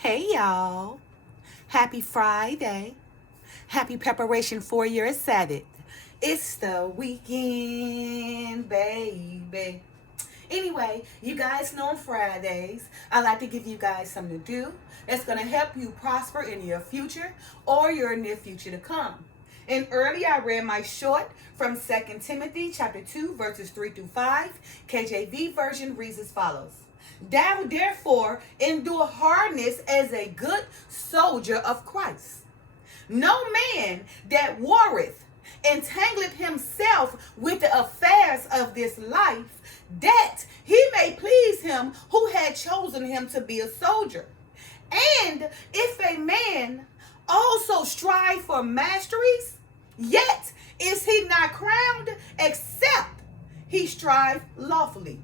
Hey y'all. Happy Friday. Happy preparation for your Sabbath. It's the weekend, baby. Anyway, you guys know on Fridays, I like to give you guys something to do that's going to help you prosper in your future or your near future to come. And earlier I read my short from 2 Timothy chapter 2 verses 3 through 5. KJV version reads as follows. Thou therefore endure hardness as a good soldier of Christ. No man that warreth entangleth himself with the affairs of this life, that he may please him who had chosen him to be a soldier. And if a man also strive for masteries, yet is he not crowned, except he strive lawfully.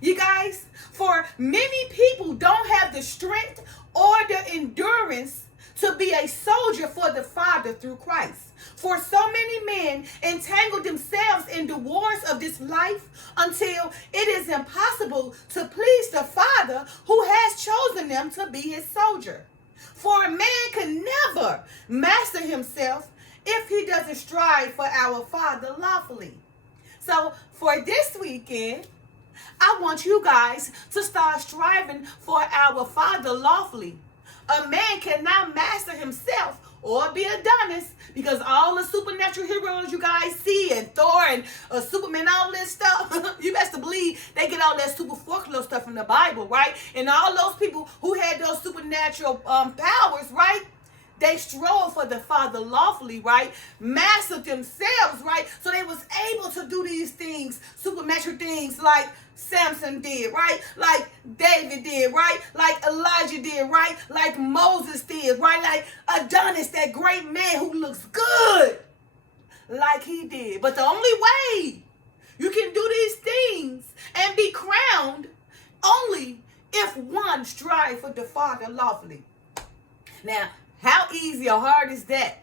You guys, for many people don't have the strength or the endurance to be a soldier for the Father through Christ. For so many men entangle themselves in the wars of this life until it is impossible to please the Father who has chosen them to be his soldier. For a man can never master himself if he doesn't strive for our Father lawfully. So for this weekend, I want you guys to start striving for our Father lawfully. A man cannot master himself or be Adonis, because all the supernatural heroes you guys see and Thor and Superman, all this stuff, you best to believe they get all that super folklore stuff from the Bible, right? And all those people who had those supernatural powers, right? They strove for the Father lawfully, right? Mastered themselves, right? So they was able to do these things, supernatural things like Samson did, right? Like David did, right? Like Elijah did, right? Like Moses did, right? Like Adonis, that great man who looks good, like he did. But the only way you can do these things and be crowned only if one strive for the Father lawfully. Now, how easy or hard is that?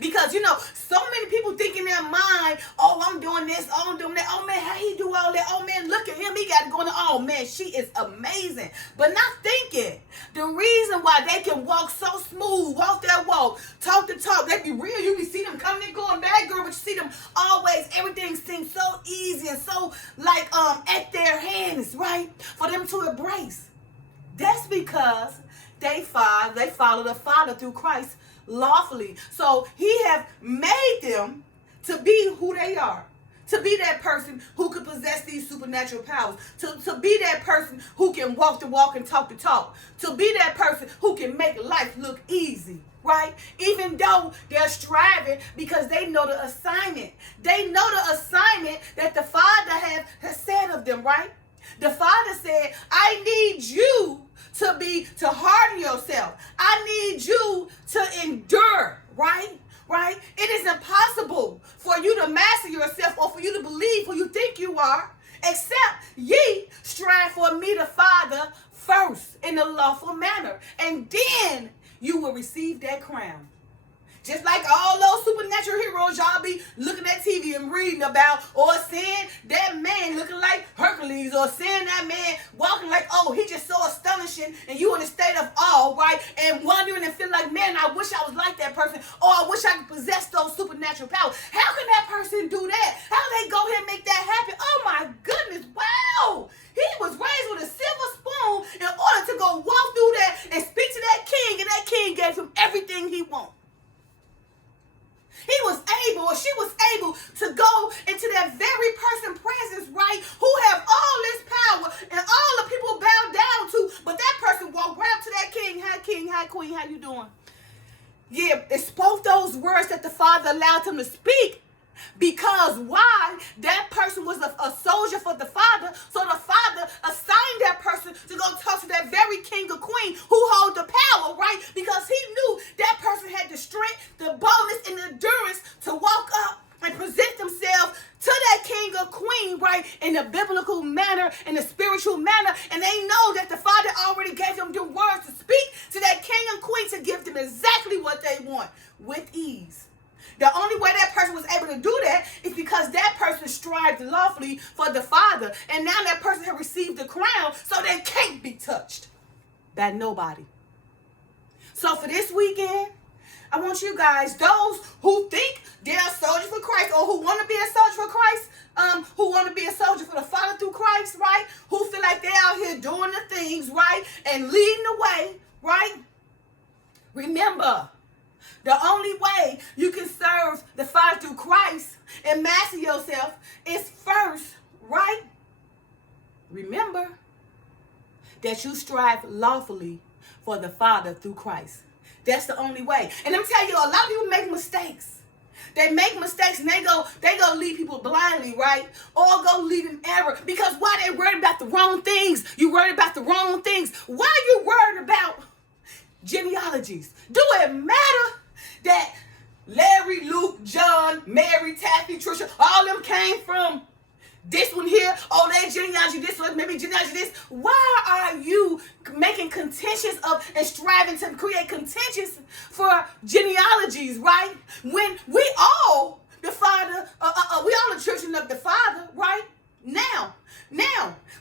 Because, so many people think in their mind, oh, I'm doing this, oh, I'm doing that. Oh, man, how he do all that? Oh, man, look at him. He got it going on. Oh, man, she is amazing. But not thinking the reason why they can walk so smooth, walk that walk, talk the talk. They be real. You be see them coming and going bad, girl, but you see them always. Everything seems so easy and so like at their hands, right? For them to embrace. That's because they follow the Father through Christ lawfully. So he have made them to be who they are. To be that person who can possess these supernatural powers. To be that person who can walk the walk and talk the talk. To be that person who can make life look easy. Right? Even though they're striving because they know the assignment. They know the assignment that the Father has said of them, right? The Father said, I need you to harden yourself. I need you to endure, right? Right? It is impossible for you to master yourself or for you to believe who you think you are, except ye strive for me, the Father, first in a lawful manner. And then you will receive that crown. Just like all those supernatural heroes y'all be looking at TV and reading about, or seeing that man looking like Hercules, or seeing that man walking like, oh, he just so astonishing, and you in a state of awe, right? And wondering and feeling like, man, I wish I was like that person, or I wish I could possess those supernatural powers. How can that person do that? How they go ahead and make that happen? Oh my goodness, wow! He was raised with a silver spoon in order to go walk through that and speak to that king, and that king gave him everything he wanted. He was able, or she was able to go into that very person presence, right? Who have all this power and all the people bow down to, but that person walked right up to that king, hi queen, how you doing? Yeah, it spoke those words that the Father allowed him to speak. Because why? That person was a soldier for the Father, so the Father assigned that person to go talk to that very king or queen who hold the power, right? Because he knew that person had the strength, the boldness, and the endurance to walk up and present themselves to that king or queen, right, in a biblical manner, in a spiritual manner. And they know that the Father already gave them the words to speak to that king and queen to give them exactly what they want with ease. The only way that person was able to do that is because that person strived lawfully for the Father. And now that person has received the crown, so they can't be touched by nobody. So for this weekend, I want you guys, those who think they're a soldier for Christ, or who want to be a soldier for Christ, who want to be a soldier for the Father through Christ, right? Who feel like they're out here doing the things, right? And leading the way, right? Remember, the only way you can serve the Father through Christ and master yourself is first, right? Remember that you strive lawfully for the Father through Christ. That's the only way. And I'm telling you, a lot of people make mistakes. They make mistakes and they go lead people blindly, right? Or go lead in error. Because why? They worried about the wrong things. You worried about the wrong things. Why are you worried about genealogies? Do it matter that Larry, Luke, John, Mary, Taffy, Trisha, all them came from this one here? Oh, that genealogy this one, maybe genealogy this. Why are you making contentions of and striving to create contentions for genealogies, right? When we all the Father, we all the children of the Father, right? Now,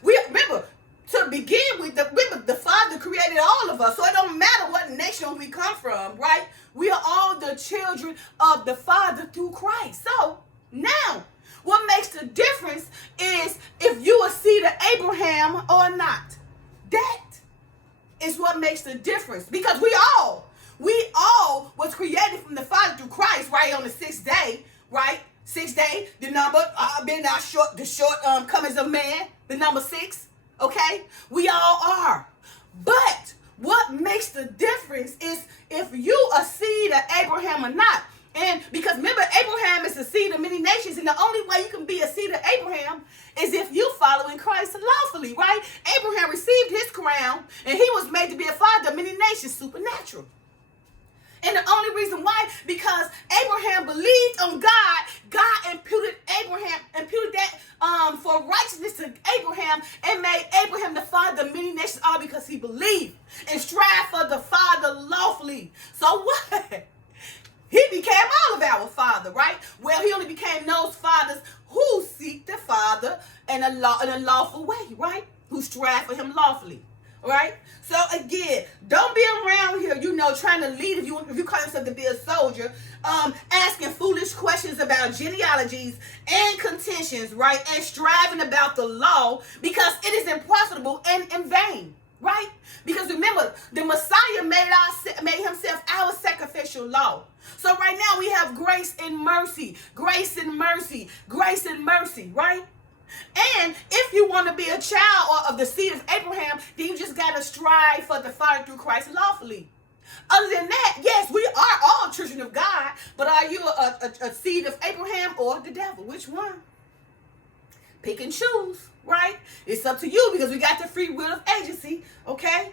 we remember to begin with, the Father created all of us, so it don't matter what nation we come from, right? We are all the children of the Father through Christ. So now, what makes the difference is if you a seed of Abraham or not. That is what makes the difference. Because we all was created from the Father through Christ, right, on the sixth day, right? Sixth day, the number, the short comings of man, the number 6, okay? We all are. But what makes the difference is if you a seed of Abraham or not. And because remember, Abraham is the seed of many nations, and the only way you can be a seed of Abraham is if you follow in Christ lawfully, right? Abraham received his crown, and he was made to be a father of many nations, supernatural. And the only reason why, because Abraham believed on God, God imputed that for righteousness to Abraham and made Abraham the father of many nations, all because he believed and strived for the Father lawfully. So what? He became all of our Father, right? Well, he only became those fathers who seek the Father in a lawful way, right? Who strive for him lawfully, right? So again, don't be around here, trying to lead if you call yourself to be a soldier, asking foolish questions about genealogies and contentions, right? And striving about the law, because it is impossible and in vain. Right? Because remember, the Messiah made himself our sacrificial law. So right now we have grace and mercy, grace and mercy, grace and mercy, right? And if you want to be a child of the seed of Abraham, then you just got to strive for the Father through Christ lawfully. Other than that, yes, we are all children of God, but are you a seed of Abraham or the devil? Which one? Pick and choose, right? It's up to you because we got the free will of agency, okay?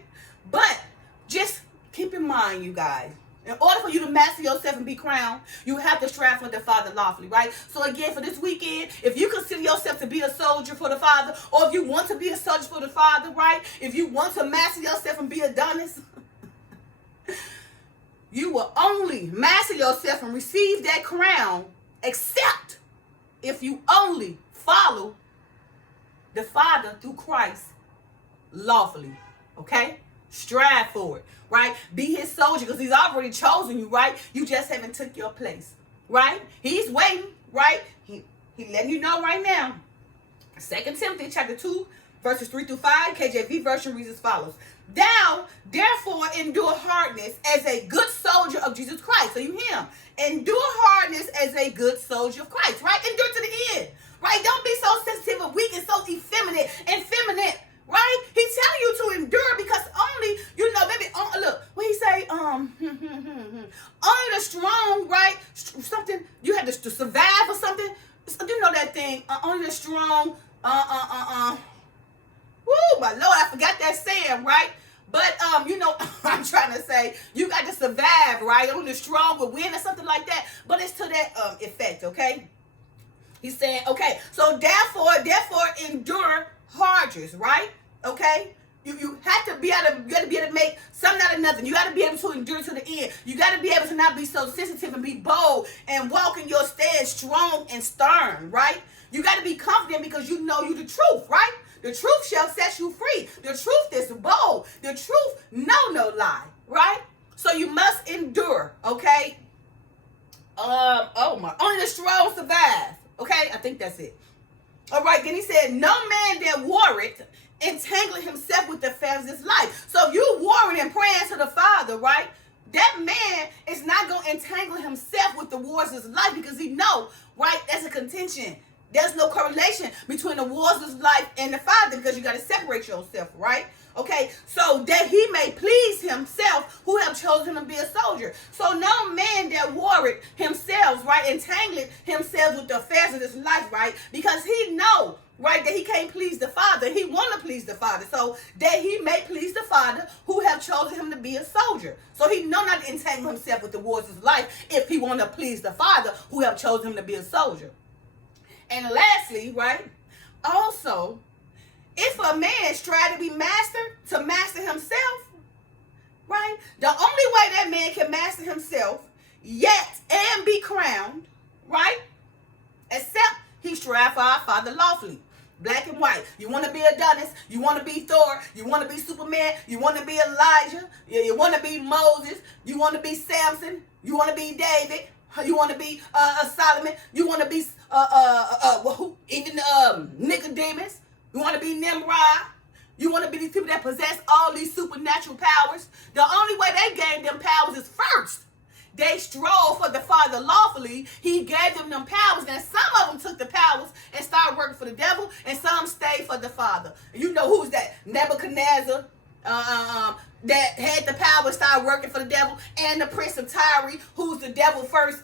But just keep in mind, you guys, in order for you to master yourself and be crowned, you have to strive for the Father lawfully, right? So again, for this weekend, if you consider yourself to be a soldier for the Father, or if you want to be a soldier for the Father, right? If you want to master yourself and be Adonis, you will only master yourself and receive that crown, except if you only follow the Father through Christ lawfully, okay? Strive for it, right? Be his soldier because he's already chosen you, right? You just haven't took your place, right? He's waiting, right? He letting you know right now. 2 Timothy chapter 2, verses 3 through 5, KJV version reads as follows. Thou, therefore, endure hardness as a good soldier of Jesus Christ. So you hear him. Endure hardness as a good soldier of Christ, right? Endure to the end, right? Don't be so sensitive and weak and so effeminate, right? He's telling you to endure because only, maybe, look, when he say, only the strong, right? Something, you had to survive or something. You know that thing, only the strong, woo, my Lord, I forgot that saying, right? But, I'm trying to say, you got to survive, right? Only the strong will win or something like that. But it's to that effect, okay? He's saying, okay, so therefore endure hardness, right? Okay? You have to be able to make something out of nothing. You got to be able to endure to the end. You got to be able to not be so sensitive and be bold and walk in your stand strong and stern, right? You got to be confident because you know you the truth, right? The truth shall set you free. The truth is bold. The truth, no lie, right? So you must endure, okay? Oh my, only the strong survive. Okay, I think that's it. All right, then he said, no man that warreth entangling himself with the affairs of his life. So if you warring and praying to the Father, right? That man is not going to entangle himself with the wars of his life because he know, right? That's a contention. There's no correlation between the wars of his life and the Father because you got to separate yourself, right? Okay, so that he may please himself who have chosen him to be a soldier. So no man that warreth himself, right, entangling himself with the affairs of his life, right, because he know, right, that he can't please the Father. He want to please the Father. So that he may please the Father who have chosen him to be a soldier. So he know not to entangle himself with the wars of his life if he want to please the Father who have chosen him to be a soldier. And lastly, right, also, if a man strive to be master, to master himself, right, the only way that man can master himself yet and be crowned, right, except he strive for our Father lawfully. Black and white. You want to be Adonis, you want to be Thor, you want to be Superman, you want to be Elijah, you want to be Moses, you want to be Samson, you want to be David, you want to be Solomon, you want to be even Nicodemus, you want to be Nimrod, you want to be these people that possess all these supernatural powers. The only way they gained them powers is first they strove for the Father lawfully. He gave them powers, and some of them took the powers and started working for the devil, and some stayed for the Father. You know who's that? Nebuchadnezzar, that had the power, started working for the devil, and the Prince of Tyre, who's the devil first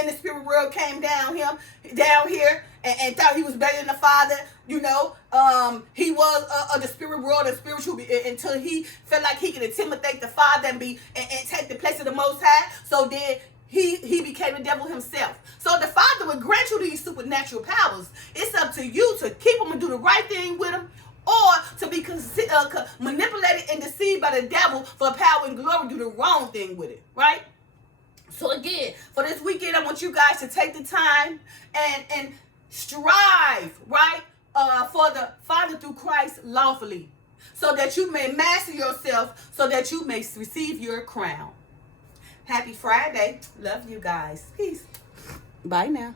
in the spirit world, came down here and thought he was better than the Father. You know, he was the spirit world and spiritual until he felt like he could intimidate the Father and take the place of the Most High. So then he became the devil himself. So the Father would grant you these supernatural powers. It's up to you to keep them and do the right thing with them, or to be manipulated and deceived by the devil for power and glory, do the wrong thing with it, right? So again, for this weekend, I want you guys to take the time and strive, right, for the Father through Christ lawfully, so that you may master yourself, so that you may receive your crown. Happy Friday. Love you guys. Peace. Bye now.